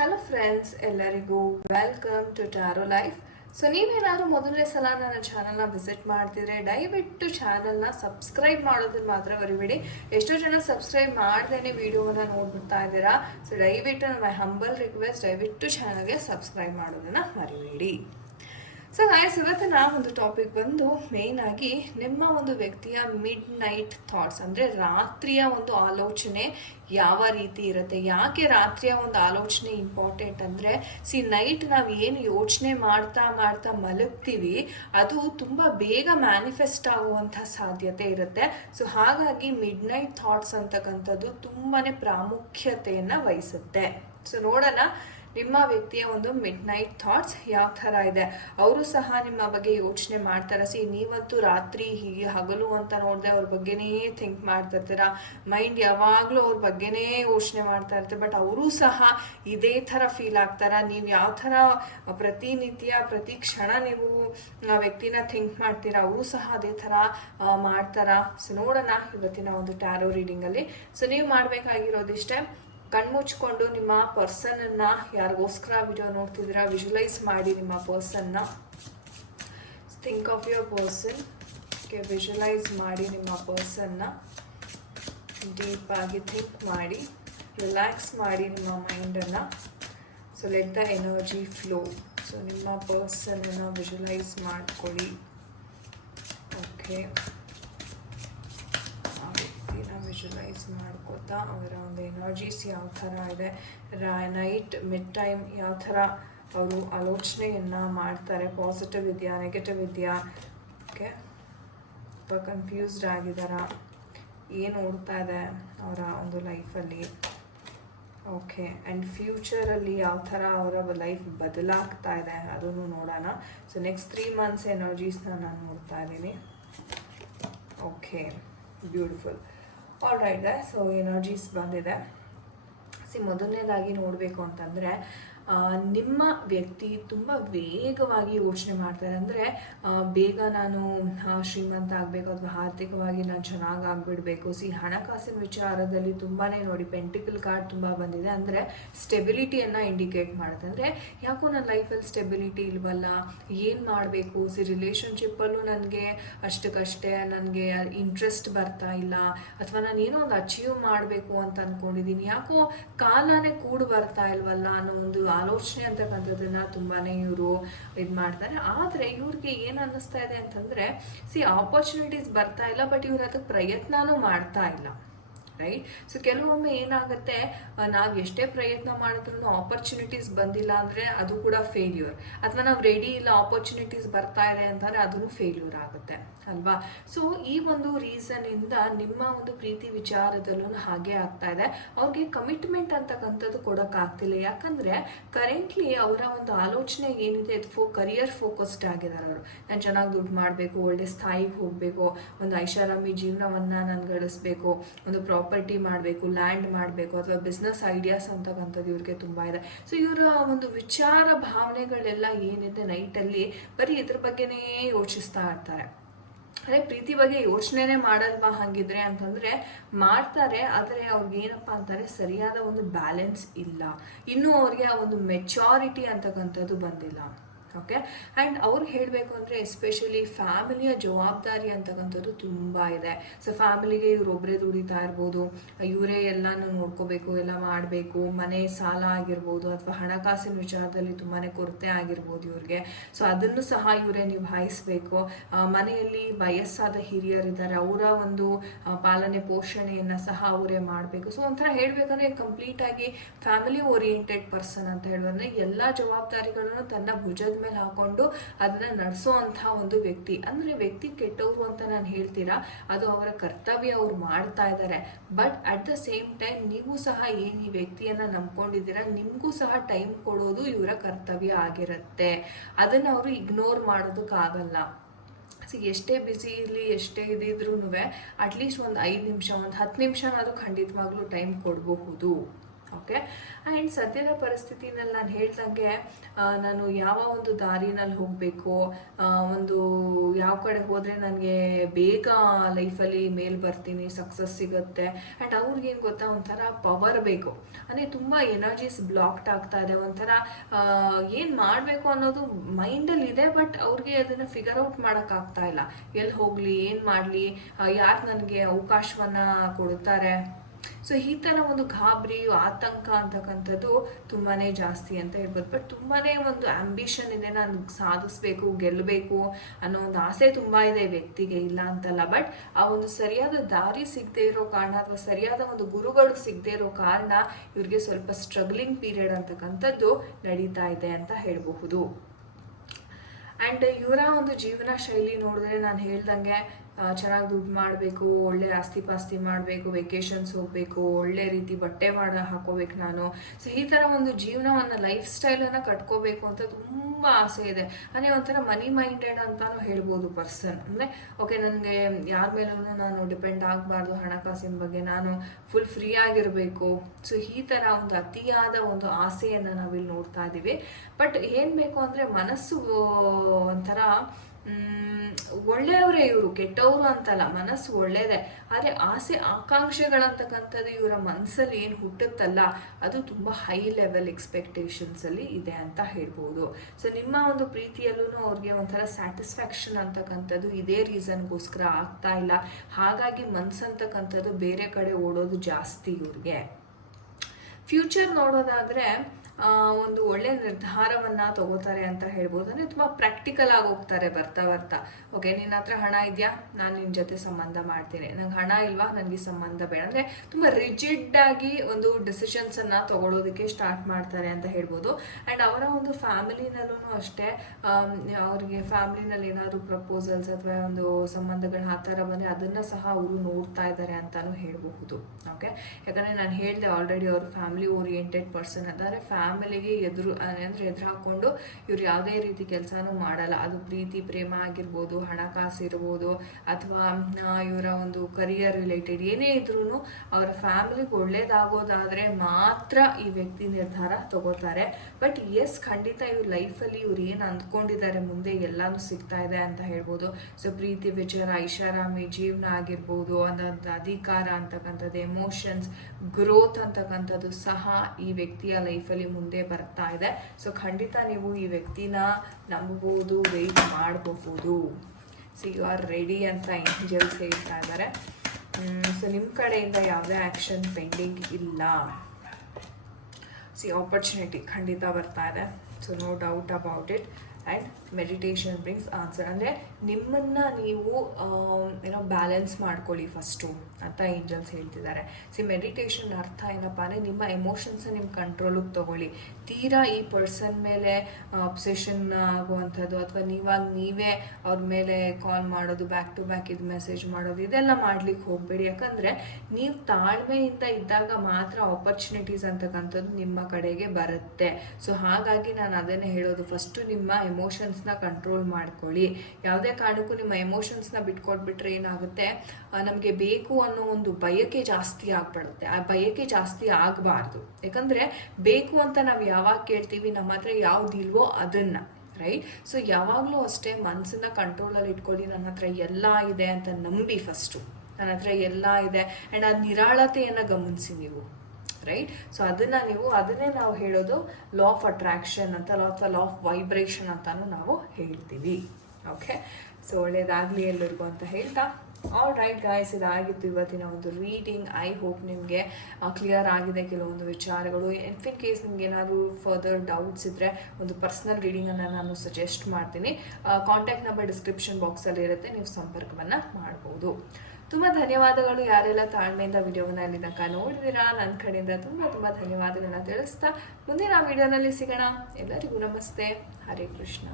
Hello friends, ಎಲ್ಲರಿಗೂ welcome to tarot life. So ನೀವೇನಾದರೂ ಮೊದಲನೇ ಸಲ ನನ್ನ ಚಾನಲ್ನ ವಿಸಿಟ್ ಮಾಡ್ತಿದ್ರೆ ದಯವಿಟ್ಟು ಚಾನಲ್ನ ಸಬ್ಸ್ಕ್ರೈಬ್ ಮಾಡೋದನ್ನ ಮಾತ್ರ ಮರಿಬೇಡಿ. ಎಷ್ಟೋ ಜನ ಸಬ್ಸ್ಕ್ರೈಬ್ ಮಾಡ್ದೇನೆ ವಿಡಿಯೋವನ್ನು ನೋಡ್ಬಿಡ್ತಾ ಇದ್ದೀರಾ. ಸೊ ದಯವಿಟ್ಟು ನನ್ನ ಹಂಬಲ್ ರಿಕ್ವೆಸ್ಟ್, ದಯವಿಟ್ಟು ಚಾನಲ್ಗೆ ಸಬ್ಸ್ಕ್ರೈಬ್ ಮಾಡೋದನ್ನು ಮರಿಬೇಡಿ. ಸೊ ಗಾಯ್ಸ್, ಇವತ್ತಿನ ಒಂದು ಟಾಪಿಕ್ ಬಂದು ಮೇನ್ ಆಗಿ ನಿಮ್ಮ ಒಂದು ವ್ಯಕ್ತಿಯ ಮಿಡ್ ನೈಟ್ ಥಾಟ್ಸ್, ಅಂದರೆ ರಾತ್ರಿಯ ಒಂದು ಆಲೋಚನೆ ಯಾವ ರೀತಿ ಇರುತ್ತೆ. ಯಾಕೆ ರಾತ್ರಿಯ ಒಂದು ಆಲೋಚನೆ ಇಂಪಾರ್ಟೆಂಟ್ ಅಂದರೆ, ನೈಟ್ ನಾವು ಏನು ಯೋಚನೆ ಮಾಡ್ತಾ ಮಾಡ್ತಾ ಮಲಗ್ತೀವಿ ಅದು ತುಂಬ ಬೇಗ ಮ್ಯಾನಿಫೆಸ್ಟ್ ಆಗುವಂಥ ಸಾಧ್ಯತೆ ಇರುತ್ತೆ. ಸೊ ಹಾಗಾಗಿ ಮಿಡ್ ನೈಟ್ ಥಾಟ್ಸ್ ಅಂತಕ್ಕಂಥದ್ದು ತುಂಬಾ ಪ್ರಾಮುಖ್ಯತೆಯನ್ನು ವಹಿಸುತ್ತೆ. ಸೊ ನೋಡೋಣ ನಿಮ್ಮ ವ್ಯಕ್ತಿಯ ಒಂದು ಮಿಡ್ ನೈಟ್ ಥಾಟ್ಸ್ ಯಾವ ಥರ ಇದೆ. ಅವರು ಸಹ ನಿಮ್ಮ ಬಗ್ಗೆ ಯೋಚನೆ ಮಾಡ್ತಾರೆ. ನೀವಂತೂ ರಾತ್ರಿ ಹೀಗೆ ಹಗಲು ಅಂತ ನೋಡಿದೆ ಅವ್ರ ಬಗ್ಗೆನೇ ಥಿಂಕ್ ಮಾಡ್ತಿರ್ತೀರ. ಮೈಂಡ್ ಯಾವಾಗಲೂ ಅವ್ರ ಬಗ್ಗೆನೇ ಯೋಚನೆ ಮಾಡ್ತಾ ಇರ್ತಾರೆ. ಬಟ್ ಅವರು ಸಹ ಇದೇ ಥರ ಫೀಲ್ ಆಗ್ತಾರ. ನೀವು ಯಾವ ಥರ ಪ್ರತಿನಿತ್ಯ ಪ್ರತಿ ಕ್ಷಣ ನೀವು ವ್ಯಕ್ತಿನ ಥಿಂಕ್ ಮಾಡ್ತೀರಾ, ಅವರು ಸಹ ಅದೇ ಥರ ಮಾಡ್ತಾರ. ಸೊ ನೋಡೋಣ ಇವತ್ತಿನ ಒಂದು ಟ್ಯಾರೋ ರೀಡಿಂಗಲ್ಲಿ. ಸೊ ನೀವು ಮಾಡಬೇಕಾಗಿರೋದಿಷ್ಟೇ, ಕಣ್ಮುಚ್ಕೊಂಡು ನಿಮ್ಮ ಪರ್ಸನನ್ನು, ಯಾರಿಗೋಸ್ಕರ ವಿಡಿಯೋ ನೋಡ್ತಿದ್ದೀರಾ ವಿಜುವಲೈಸ್ ಮಾಡಿ ನಿಮ್ಮ ಪರ್ಸನ್ನ. Think of your person. Visualise ಮಾಡಿ ನಿಮ್ಮ ಪರ್ಸನ್ನ. ಡೀಪಾಗಿ ಥಿಂಕ್ ಮಾಡಿ, ರಿಲ್ಯಾಕ್ಸ್ ಮಾಡಿ ನಿಮ್ಮ ಮೈಂಡನ್ನು. So let the energy flow. So ನಿಮ್ಮ ಪರ್ಸನನ್ನು ವಿಜುವಲೈಸ್ ಮಾಡ್ಕೊಳ್ಳಿ. ಓಕೆ, ವಿಜುವಲೈಸ್ ಮಾಡ್ಕೋತಾ ಅವರ ಒಂದು ಎನರ್ಜೀಸ್ ಯಾವ ಥರ ಇದೆ, ನೈಟ್ ಮಿಡ್ ಟೈಮ್ ಯಾವ ಥರ ಅವರು ಆಲೋಚನೆಯನ್ನು ಮಾಡ್ತಾರೆ, ಪಾಸಿಟಿವ್ ಇದೆಯಾ ನೆಗೆಟಿವ್ ಇದೆಯಾ, ಓಕೆ, ತುಂಬ ಕನ್ಫ್ಯೂಸ್ಡ್ ಆಗಿದ್ದಾರಾ, ಏನು ಓಡ್ತಾ ಇದೆ ಅವರ ಒಂದು ಲೈಫಲ್ಲಿ, ಓಕೆ, ಆ್ಯಂಡ್ ಫ್ಯೂಚರಲ್ಲಿ ಯಾವ ಥರ ಅವರ ಲೈಫ್ ಬದಲಾಗ್ತಾ ಇದೆ ಅದನ್ನು ನೋಡೋಣ. ಸೊ ನೆಕ್ಸ್ಟ್ 3 months ಎನರ್ಜೀಸ್ನ ನಾನು ನೋಡ್ತಾ ಇದ್ದೀನಿ. Okay, beautiful. All right guys, so energies ಬಂದಿದೆ. ಮೊದಲನೇದಾಗಿ ನೋಡಬೇಕು ಅಂತಂದರೆ, ನಿಮ್ಮ ವ್ಯಕ್ತಿ ತುಂಬ ವೇಗವಾಗಿ ಯೋಚನೆ ಮಾಡ್ತಾರೆ. ಅಂದರೆ ಬೇಗ ನಾನು ಶ್ರೀಮಂತ ಆಗಬೇಕು ಅಥವಾ ಆರ್ಥಿಕವಾಗಿ ನಾನು ಚೆನ್ನಾಗಿ ಆಗಿಬಿಡಬೇಕು. ಹಣಕಾಸಿನ ವಿಚಾರದಲ್ಲಿ ತುಂಬಾ ನೋಡಿ ಪೆಂಟಿಕಲ್ ಕಾರ್ಡ್ ತುಂಬ ಬಂದಿದೆ. ಅಂದರೆ ಸ್ಟೆಬಿಲಿಟಿಯನ್ನು ಇಂಡಿಕೇಟ್ ಮಾಡುತ್ತೆ. ಅಂದರೆ ಯಾಕೋ ನನ್ನ ಲೈಫಲ್ಲಿ ಸ್ಟೆಬಿಲಿಟಿ ಇಲ್ವಲ್ಲ, ಏನು ಮಾಡಬೇಕು, ರಿಲೇಷನ್ಶಿಪ್ಪಲ್ಲೂ ನನಗೆ ಅಷ್ಟಕ್ಕಷ್ಟೇ ನನಗೆ ಇಂಟ್ರೆಸ್ಟ್ ಬರ್ತಾ ಇಲ್ಲ, ಅಥವಾ ನಾನು ಏನೋ ಒಂದು ಅಚೀವ್ ಮಾಡಬೇಕು ಅಂತ ಅಂದ್ಕೊಂಡಿದ್ದೀನಿ, ಯಾಕೋ ಕಾಲನೇ ಕೂಡು ಬರ್ತಾ ಇಲ್ವಲ್ಲ ಅನ್ನೋ ಒಂದು ಆಲೋಚನೆ ಅಂತಕ್ಕಂಥದ್ದನ್ನ ತುಂಬಾ ಇವರು ಇದು ಮಾಡ್ತಾರೆ. ಆದರೆ ಇವ್ರಿಗೆ ಏನು ಅನ್ನಿಸ್ತಾ ಇದೆ ಅಂತಂದರೆ, ಆಪರ್ಚುನಿಟೀಸ್ ಬರ್ತಾ ಇಲ್ಲ, ಬಟ್ ಇವ್ರು ಅದಕ್ಕೆ ಪ್ರಯತ್ನನೂ ಮಾಡ್ತಾ ಇಲ್ಲ. ರೈಟ್. ಸೊ ಕೆಲವೊಮ್ಮೆ ಏನಾಗುತ್ತೆ, ನಾವು ಎಷ್ಟೇ ಪ್ರಯತ್ನ ಮಾಡಿದ್ರೂ ಆಪರ್ಚುನಿಟೀಸ್ ಬಂದಿಲ್ಲ ಅಂದರೆ ಅದು ಕೂಡ ಫೇಲ್ಯೂರ್. ಅಥವಾ ನಾವು ರೆಡಿ ಇಲ್ಲ, ಆಪರ್ಚುನಿಟೀಸ್ ಬರ್ತಾ ಇದೆ ಅಂತಂದರೆ ಅದೂ ಫೇಲ್ಯೂರ್ ಆಗುತ್ತೆ ಅಲ್ವಾ. ಸೊ ಈ ಒಂದು ರೀಸನ್ನಿಂದ ನಿಮ್ಮ ಒಂದು ಪ್ರೀತಿ ವಿಚಾರದಲ್ಲೂ ಹಾಗೆ ಆಗ್ತಾ ಇದೆ. ಅವ್ರಿಗೆ ಕಮಿಟ್ಮೆಂಟ್ ಅಂತಕ್ಕಂಥದ್ದು ಕೊಡೋಕ್ಕಾಗ್ತಿಲ್ಲ. ಯಾಕಂದರೆ ಕರೆಂಟ್ಲಿ ಅವರ ಒಂದು ಆಲೋಚನೆ ಏನಿದೆ ಅದು ಕರಿಯರ್ ಫೋಕಸ್ಡ್ ಆಗಿದ್ದಾರೆ. ಅವರು ನಾನು ಚೆನ್ನಾಗಿ ದುಡ್ಡು ಮಾಡಬೇಕು, ಒಳ್ಳೆ ಸ್ಥಾಯಿಗೆ ಹೋಗಬೇಕು, ಒಂದು ಐಷಾರಾಮಿ ಜೀವನವನ್ನು ನಾನು ಗಳಿಸ್ಬೇಕು, ಒಂದು ಪ್ರಾಪರ್ಟಿ ಮಾಡಬೇಕು, ಲ್ಯಾಂಡ್ ಮಾಡಬೇಕು, ಅಥವಾ ಬಿಸ್ನೆಸ್ ಐಡಿಯಾಸ್ ಅಂತಕ್ಕಂಥದ್ದು ಇವ್ರಿಗೆ ತುಂಬ ಇದೆ. ಸೊ ಇವರ ಒಂದು ವಿಚಾರ ಭಾವನೆಗಳೆಲ್ಲ ಏನಿದೆ ನೈಟಲ್ಲಿ ಬರೀ ಇದ್ರ ಬಗ್ಗೆನೇ ಯೋಚಿಸ್ತಾ ಇರ್ತಾರೆ. ಅದೇ ಪ್ರೀತಿ ಬಗ್ಗೆ ಯೋಚನೆನೇ ಮಾಡಲ್ವಾ ಹಾಗಿದ್ರೆ ಅಂತಂದರೆ ಮಾಡ್ತಾರೆ. ಆದರೆ ಅವ್ರಿಗೆ ಏನಪ್ಪ ಅಂತಾರೆ, ಸರಿಯಾದ ಒಂದು ಬ್ಯಾಲೆನ್ಸ್ ಇಲ್ಲ, ಇನ್ನೂ ಅವ್ರಿಗೆ ಆ ಒಂದು ಮೆಚ್ಯೂರಿಟಿ ಅಂತಕ್ಕಂಥದ್ದು ಬಂದಿಲ್ಲ. ಓಕೆ, ಆ್ಯಂಡ್ ಅವ್ರು ಹೇಳಬೇಕು ಅಂದರೆ ಎಸ್ಪೆಷಲಿ ಫ್ಯಾಮಿಲಿಯ ಜವಾಬ್ದಾರಿ ಅಂತಕ್ಕಂಥದ್ದು ತುಂಬ ಇದೆ. ಸೊ ಫ್ಯಾಮಿಲಿಗೆ ಇವರೊಬ್ಬರೇ ದುಡಿತಾ ಇರ್ಬೋದು, ಇವರೇ ಎಲ್ಲನೂ ನೋಡ್ಕೋಬೇಕು, ಎಲ್ಲ ಮಾಡಬೇಕು, ಮನೆ ಸಾಲ ಆಗಿರ್ಬೋದು, ಅಥವಾ ಹಣಕಾಸಿನ ವಿಚಾರದಲ್ಲಿ ತುಂಬಾ ಕೊರತೆ ಆಗಿರ್ಬೋದು ಇವ್ರಿಗೆ. ಸೊ ಅದನ್ನು ಸಹ ಇವರೇ ನಿಭಾಯಿಸಬೇಕು. ಮನೆಯಲ್ಲಿ ವಯಸ್ಸಾದ ಹಿರಿಯರಿದ್ದಾರೆ, ಅವರ ಒಂದು ಪಾಲನೆ ಪೋಷಣೆಯನ್ನು ಸಹ ಅವರೇ ಮಾಡಬೇಕು. ಸೊ ಒಂಥರ ಹೇಳಬೇಕಂದ್ರೆ ಕಂಪ್ಲೀಟಾಗಿ ಫ್ಯಾಮಿಲಿ ಓರಿಯೆಂಟೆಡ್ ಪರ್ಸನ್ ಅಂತ ಹೇಳೋದ್ರೆ ಎಲ್ಲ ಜವಾಬ್ದಾರಿಗಳನ್ನು ತನ್ನ ಭುಜದ ಮೇಲೆ ಹಾಕೊಂಡು ಅದನ್ನ ನಡೆಸೋ ಅಂಥ ಒಂದು ವ್ಯಕ್ತಿ. ಅಂದರೆ ವ್ಯಕ್ತಿ ಕೆಟ್ಟವರು ಅಂತ ನಾನು ಹೇಳ್ತೀರಾ, ಅದು ಅವರ ಕರ್ತವ್ಯ, ಅವ್ರು ಮಾಡ್ತಾ ಇದ್ದಾರೆ. But at the same time ನೀವು ಸಹ ಏನು ಈ ವ್ಯಕ್ತಿಯನ್ನ ನಂಬ್ಕೊಂಡಿದ್ದೀರಾ, ನಿಮಗೂ ಸಹ ಟೈಮ್ ಕೊಡೋದು ಇವರ ಕರ್ತವ್ಯ ಆಗಿರುತ್ತೆ. ಅದನ್ನು ಅವರು ಇಗ್ನೋರ್ ಮಾಡೋದಕ್ಕಾಗಲ್ಲ. ಎಷ್ಟೇ ಬ್ಯುಸಿ ಇರಲಿ, ಎಷ್ಟೇ ಇದ್ರೂ ಅಟ್ಲೀಸ್ಟ್ ಒಂದು 5 ನಿಮಿಷ, ಒಂದು 10 ನಿಮಿಷನಾದರೂ ಖಂಡಿತವಾಗ್ಲೂ ಟೈಮ್ ಕೊಡಬಹುದು ಓಕೆ. ಆ್ಯಂಡ್ ಸದ್ಯದ ಪರಿಸ್ಥಿತಿನಲ್ಲಿ ನಾನು ಹೇಳ್ದಂಗೆ ನಾನು ಯಾವ ಒಂದು ದಾರಿನಲ್ಲಿ ಹೋಗಬೇಕು, ಒಂದು ಯಾವ ಕಡೆ ಹೋದರೆ ನನಗೆ ಬೇಗ ಲೈಫಲ್ಲಿ ಮೇಲ್ ಬರ್ತೀನಿ, ಸಕ್ಸಸ್ ಸಿಗುತ್ತೆ. ಆ್ಯಂಡ್ ಅವ್ರಿಗೇನು ಗೊತ್ತಾ, ಒಂಥರ ಪವರ್ ಬೇಕು. ಅಂದರೆ ತುಂಬ ಎನರ್ಜೀಸ್ ಬ್ಲಾಕ್ಡ್ ಆಗ್ತಾ ಇದೆ. ಒಂಥರ ಏನು ಮಾಡಬೇಕು ಅನ್ನೋದು ಮೈಂಡಲ್ಲಿ ಇದೆ, ಬಟ್ ಅವ್ರಿಗೆ ಅದನ್ನು ಫಿಗರ್ ಔಟ್ ಮಾಡೋಕ್ಕಾಗ್ತಾ ಇಲ್ಲ. ಎಲ್ಲಿ ಹೋಗಲಿ, ಏನು ಮಾಡಲಿ, ಯಾರು ನನಗೆ ಅವಕಾಶವನ್ನು ಕೊಡ್ತಾರೆ. ಸೊ ಈ ಥರ ಒಂದು ಗಾಬರಿ, ಆತಂಕ ಅಂತಕ್ಕಂಥದ್ದು ತುಂಬಾ ಜಾಸ್ತಿ ಅಂತ ಹೇಳ್ಬೋದು. ಬಟ್ ತುಂಬಾ ಒಂದು ಆಂಬಿಷನ್ ಇದೆ, ನಾನು ಸಾಧಿಸ್ಬೇಕು, ಗೆಲ್ಲಬೇಕು ಅನ್ನೋ ಒಂದು ಆಸೆ ತುಂಬ ಇದೆ ವ್ಯಕ್ತಿಗೆ, ಇಲ್ಲ ಅಂತಲ್ಲ. ಬಟ್ ಆ ಒಂದು ಸರಿಯಾದ ದಾರಿ ಸಿಗದೆ ಇರೋ ಕಾರಣ, ಅಥವಾ ಸರಿಯಾದ ಒಂದು ಗುರುಗಳು ಸಿಗದೆ ಇರೋ ಕಾರಣ ಇವ್ರಿಗೆ ಸ್ವಲ್ಪ ಸ್ಟ್ರಗ್ಲಿಂಗ್ ಪೀರಿಯಡ್ ಅಂತಕ್ಕಂಥದ್ದು ನಡೀತಾ ಇದೆ ಅಂತ ಹೇಳಬಹುದು. ಆ್ಯಂಡ್ ಇವರ ಒಂದು ಜೀವನ ಶೈಲಿ ನೋಡಿದ್ರೆ ನಾನು ಹೇಳ್ದಂಗೆ ಚೆನ್ನಾಗಿ ದುಡ್ಡು ಮಾಡಬೇಕು, ಒಳ್ಳೆ ಆಸ್ತಿ ಪಾಸ್ತಿ ಮಾಡಬೇಕು, ವೆಕೇಷನ್ಸ್ ಹೋಗಬೇಕು, ಒಳ್ಳೆ ರೀತಿ ಬಟ್ಟೆ ಹಾಕೋಬೇಕು ನಾನು. ಸೊ ಈ ಥರ ಒಂದು ಜೀವನವನ್ನು, ಲೈಫ್ ಸ್ಟೈಲನ್ನು ಕಟ್ಕೋಬೇಕು ಅಂತ ತುಂಬ ಆಸೆ ಇದೆ. ಅಂದರೆ ಒಂಥರ ಮನಿ ಮೈಂಡೆಡ್ ಅಂತಾನು ಹೇಳ್ಬೋದು ಪರ್ಸನ್. ಅಂದರೆ ಓಕೆ, ನನಗೆ ಯಾರ ಮೇಲೂ ನಾನು ಡಿಪೆಂಡ್ ಆಗಬಾರ್ದು, ಹಣಕಾಸಿನ ಬಗ್ಗೆ ನಾನು ಫುಲ್ ಫ್ರೀ ಆಗಿರಬೇಕು. ಸೊ ಈ ಥರ ಒಂದು ಅತಿಯಾದ ಒಂದು ಆಸೆಯನ್ನು ನಾವಿಲ್ಲಿ ನೋಡ್ತಾ ಇದ್ದೀವಿ. ಬಟ್ ಏನು ಬೇಕು ಅಂದರೆ ಮನಸ್ಸು ಒಂಥರ ಒಳ್ಳೆಯವರೇ ಇವರು, ಕೆಟ್ಟವರು ಅಂತಲ್ಲ, ಮನಸ್ಸು ಒಳ್ಳೇದೆ. ಆದರೆ ಆಸೆ ಆಕಾಂಕ್ಷೆಗಳಂತಕ್ಕಂಥದ್ದು ಇವರ ಮನಸ್ಸಲ್ಲಿ ಏನು ಹುಟ್ಟುತ್ತಲ್ಲ, ಅದು ತುಂಬ ಹೈ ಲೆವೆಲ್ ಎಕ್ಸ್ಪೆಕ್ಟೇಷನ್ಸಲ್ಲಿ ಇದೆ ಅಂತ ಹೇಳ್ಬೋದು. ಸೊ ನಿಮ್ಮ ಒಂದು ಪ್ರೀತಿಯಲ್ಲೂ ಅವ್ರಿಗೆ ಒಂಥರ ಸ್ಯಾಟಿಸ್ಫ್ಯಾಕ್ಷನ್ ಅಂತಕ್ಕಂಥದ್ದು ಇದೇ ರೀಸನ್ಗೋಸ್ಕರ ಆಗ್ತಾ ಇಲ್ಲ. ಹಾಗಾಗಿ ಮನಸ್ಸಂತಕ್ಕಂಥದ್ದು ಬೇರೆ ಕಡೆ ಓಡೋದು ಜಾಸ್ತಿ ಇವ್ರಿಗೆ. ಫ್ಯೂಚರ್ ನೋಡೋದಾದರೆ ಒಂದು ಒಳ್ಳೆ ನಿರ್ಧಾರವನ್ನು ತಗೋತಾರೆ ಅಂತ ಹೇಳ್ಬೋದು. ಅಂದರೆ ತುಂಬ ಪ್ರಾಕ್ಟಿಕಲ್ ಆಗಿ ಹೋಗ್ತಾರೆ ಬರ್ತಾ ಬರ್ತಾ. ಓಕೆ, ನಿನ್ನ ಹತ್ರ ಹಣ ಇದೆಯಾ, ನಾನು ನಿನ್ನ ಜೊತೆ ಸಂಬಂಧ ಮಾಡ್ತೀನಿ. ನಂಗೆ ಹಣ ಇಲ್ವಾ, ನನಗೆ ಸಂಬಂಧ ಬೇಡ. ಅಂದರೆ ತುಂಬ ರಿಜಿಡ್ ಆಗಿ ಒಂದು ಡಿಸಿಷನ್ಸನ್ನು ತಗೊಳ್ಳೋದಕ್ಕೆ ಸ್ಟಾರ್ಟ್ ಮಾಡ್ತಾರೆ ಅಂತ ಹೇಳ್ಬೋದು. ಆ್ಯಂಡ್ ಅವರ ಒಂದು ಫ್ಯಾಮಿಲಿನಲ್ಲೂ ಅಷ್ಟೇ, ಅವ್ರಿಗೆ ಫ್ಯಾಮಿಲಿನಲ್ಲಿ ಏನಾದರೂ ಪ್ರಪೋಸಲ್ಸ್ ಅಥವಾ ಒಂದು ಸಂಬಂಧಗಳು ಆ ಥರ ಬಂದರೆ ಅದನ್ನು ಸಹ ಅವರು ನೋಡ್ತಾ ಇದ್ದಾರೆ ಅಂತಲೂ ಹೇಳಬಹುದು. ಓಕೆ, ಯಾಕಂದರೆ ನಾನು ಹೇಳಿದೆ ಆಲ್ರೆಡಿ ಅವರು ಫ್ಯಾಮಿಲಿ ಓರಿಯೆಂಟೆಡ್ ಪರ್ಸನ್ ಅಂತ. ಅಂದರೆ ಫ್ಯಾಮಿಲಿಗೆ ಎದುರು ಹಾಕೊಂಡು ಇವ್ರು ಯಾವುದೇ ರೀತಿ ಕೆಲಸನೂ ಮಾಡಲ್ಲ. ಅದು ಪ್ರೀತಿ ಪ್ರೇಮ ಆಗಿರ್ಬೋದು, ಹಣಕಾಸು ಇರ್ಬೋದು, ಅಥವಾ ಇವರ ಒಂದು ಕರಿಯರ್ ರಿಲೇಟೆಡ್ ಏನೇ ಇದ್ರೂ ಅವರ ಫ್ಯಾಮಿಲಿಗೆ ಒಳ್ಳೇದಾಗೋದಾದರೆ ಮಾತ್ರ ಈ ವ್ಯಕ್ತಿ ನಿರ್ಧಾರ ತಗೋತಾರೆ. ಬಟ್ ಎಸ್, ಖಂಡಿತ ಇವ್ರ ಲೈಫಲ್ಲಿ ಇವ್ರು ಏನು ಅಂದ್ಕೊಂಡಿದ್ದಾರೆ ಮುಂದೆ ಎಲ್ಲನೂ ಸಿಗ್ತಾ ಇದೆ ಅಂತ ಹೇಳ್ಬೋದು. ಸೊ ಪ್ರೀತಿ ವಿಚಾರ, ಐಷಾರಾಮಿ ಜೀವನ ಆಗಿರ್ಬೋದು, ಅನ್ನೋದು ಅಧಿಕಾರ ಅಂತಕ್ಕಂಥದ್ದು, ಎಮೋಷನ್ಸ್, ಗ್ರೋತ್ ಅಂತಕ್ಕಂಥದ್ದು ಸಹ ಈ ವ್ಯಕ್ತಿಯ ಲೈಫಲ್ಲಿ ಮುಂದೆ ಬರ್ತಾ ಇದೆ. ಸೊ ಖಂಡಿತ ನೀವು ಈ ವ್ಯಕ್ತಿನ ನಂಬಬಹುದು, ವೆಯ್ಟ್ ಮಾಡಬಹುದು. ಸೊ ಯು ಆರ್ ರೆಡಿ ಅಂತ ಏಂಜಲ್ಸ್ ಹೇಳ್ತಾ ಇದ್ದಾರೆ. ಸೊ ನಿಮ್ಮ ಕಡೆಯಿಂದ ಯಾವುದೇ ಆ್ಯಕ್ಷನ್ ಪೆಂಡಿಂಗ್ ಇಲ್ಲ. ಆಪರ್ಚುನಿಟಿ ಖಂಡಿತ ಬರ್ತಾ ಇದೆ. So no doubt about it. And meditation brings answer. ಅಂದರೆ ನಿಮ್ಮನ್ನು ನೀವು ಬ್ಯಾಲೆನ್ಸ್ ಮಾಡ್ಕೊಳ್ಳಿ ಫಸ್ಟು ಅಂತ ಏಂಜಲ್ಸ್ ಹೇಳ್ತಿದ್ದಾರೆ. ಮೆಡಿಟೇಷನ್ ಅರ್ಥ ಏನಪ್ಪ ಅಂದರೆ ನಿಮ್ಮ ಎಮೋಷನ್ಸನ್ನ ನಿಮ್ಮ ಕಂಟ್ರೋಲಿಗೆ ತೊಗೊಳ್ಳಿ. ತೀರಾ ಈ ಪರ್ಸನ್ ಮೇಲೆ ಅಬ್ಸೆಷನ್ ಆಗುವಂಥದ್ದು, ಅಥವಾ ನೀವೇ ಅವ್ರ ಮೇಲೆ ಕಾಲ್ ಮಾಡೋದು, ಬ್ಯಾಕ್ ಟು ಬ್ಯಾಕ್ ಇದು ಮೆಸೇಜ್ ಮಾಡೋದು, ಇದೆಲ್ಲ ಮಾಡ್ಲಿಕ್ಕೆ ಹೋಗಬೇಡಿ. ಯಾಕಂದರೆ ನೀವು ತಾಳ್ಮೆಯಿಂದ ಇದ್ದಾಗ ಮಾತ್ರ ಆಪರ್ಚುನಿಟೀಸ್ ಅಂತಕ್ಕಂಥದ್ದು ನಿಮ್ಮ ಕಡೆಗೆ ಬರುತ್ತೆ. ಸೊ ಹಾಗಾಗಿ ನಾನು ಅದನ್ನೇ ಹೇಳೋದು, ಫಸ್ಟು ನಿಮ್ಮ ಎಮೋಷನ್ಸ್ನ ಕಂಟ್ರೋಲ್ ಮಾಡ್ಕೊಳ್ಳಿ. ಯಾವುದೇ ಕಾರಣಕ್ಕೂ ನಿಮ್ಮ ಎಮೋಷನ್ಸ್ನ ಬಿಟ್ಕೊಟ್ಬಿಟ್ರೆ ಏನಾಗುತ್ತೆ, ನಮಗೆ ಬೇಕು ಅನ್ನೋ ಒಂದು ಬಯಕೆ ಜಾಸ್ತಿ ಆಗ್ಬಿಡುತ್ತೆ. ಆ ಬಯಕೆ ಜಾಸ್ತಿ ಆಗಬಾರ್ದು. ಯಾಕಂದರೆ ಬೇಕು ಅಂತ ನಾವು ಯಾವಾಗ ಕೇಳ್ತೀವಿ, ನಮ್ಮ ಹತ್ರ ಯಾವುದಿಲ್ವೋ ಅದನ್ನು, ರೈಟ್? ಸೊ ಯಾವಾಗಲೂ ಅಷ್ಟೇ ಮನಸ್ಸನ್ನ ಕಂಟ್ರೋಲಲ್ಲಿ ಇಟ್ಕೊಳ್ಳಿ. ನನ್ನ ಹತ್ರ ಎಲ್ಲ ಇದೆ ಅಂತ ನಂಬಿ ಫಸ್ಟು, ನನ್ನ ಹತ್ರ ಎಲ್ಲ ಇದೆ. ಆ್ಯಂಡ್ ಆ ನಿರಾಳತೆಯನ್ನು ಗಮನಿಸಿ ನೀವು, ರೈಟ್? ಸೊ ಅದನ್ನೇ ನಾವು ಹೇಳೋದು ಲಾ ಆಫ್ ಅಟ್ರಾಕ್ಷನ್ ಅಂತ, ಲಾ ಆಫ್ ವೈಬ್ರೇಷನ್ ಅಂತಾನು ನಾವು ಹೇಳ್ತೀವಿ. ಓಕೆ, ಸೊ ಒಳ್ಳೇದಾಗಲಿ ಎಲ್ಲರಿಗೂ ಅಂತ ಹೇಳ್ತಾ, ಆಲ್ ರೈಟ್ ಗಾಯ್ಸ್, ಇದಾಗಿತ್ತು ಇವತ್ತಿನ ಒಂದು ರೀಡಿಂಗ್. ಐ ಹೋಪ್ ನಿಮಗೆ ಕ್ಲಿಯರ್ ಆಗಿದೆ ಕೆಲವೊಂದು ವಿಚಾರಗಳು. ಇನ್ ಕೇಸ್ ನಿಮ್ಗೆ ಏನಾದರೂ ಫರ್ದರ್ ಡೌಟ್ಸ್ ಇದ್ದರೆ ಒಂದು ಪರ್ಸ್ನಲ್ ರೀಡಿಂಗನ್ನು ನಾನು ಸಜೆಸ್ಟ್ ಮಾಡ್ತೀನಿ. ಕಾಂಟ್ಯಾಕ್ಟ್ ನಂಬರ್ ಡಿಸ್ಕ್ರಿಪ್ಷನ್ ಬಾಕ್ಸಲ್ಲಿ ಇರುತ್ತೆ, ನೀವು ಸಂಪರ್ಕವನ್ನು ಮಾಡ್ಬೋದು. ತುಂಬ ಧನ್ಯವಾದಗಳು ಯಾರೆಲ್ಲ ತಾಳ್ಮೆಯಿಂದ ವಿಡಿಯೋವನ್ನು ಅಲ್ಲಿ ತನಕ ನೋಡಿದ್ದೀರಾ. ನನ್ನ ಕಡೆಯಿಂದ ತುಂಬ ಧನ್ಯವಾದಗಳನ್ನ ತಿಳಿಸ್ತಾ ಮುಂದಿನ ವಿಡಿಯೋನಲ್ಲಿ ಸಿಗೋಣ. ಎಲ್ಲರಿಗೂ ನಮಸ್ತೆ. ಹರೇ ಕೃಷ್ಣ.